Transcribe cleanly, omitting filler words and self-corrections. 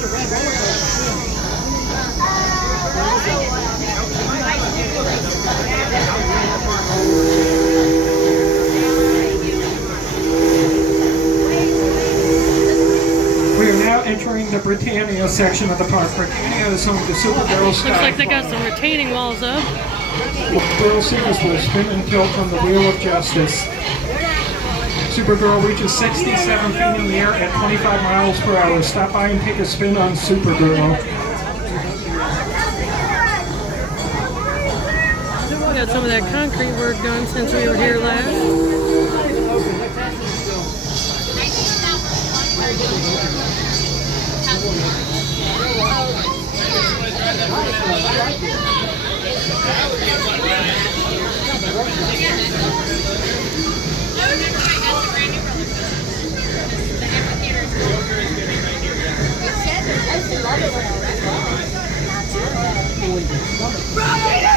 We are now entering the Britannia section of the park. Britannia is home to Super Barrel Sky. Looks like they got some retaining walls up. Barrel Seekers will spin and tilt on the Wheel of Justice. Super Barrel reaches 67 feet in the air at 25 miles per hour. Stop by and take a spin on Super Barrel. We got some of that concrete work done since we were here last. Rocket